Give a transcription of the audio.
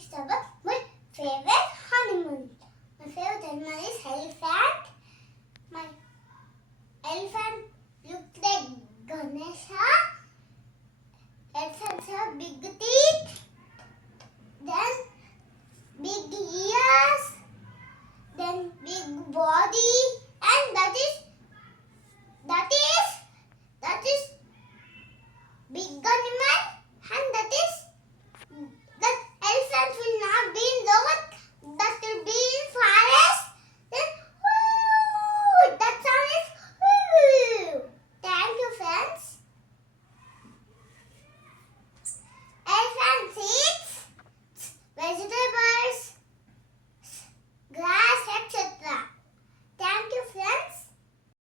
next about my favorite animal. My favorite animal is elephant. My elephant looks like Ganesha.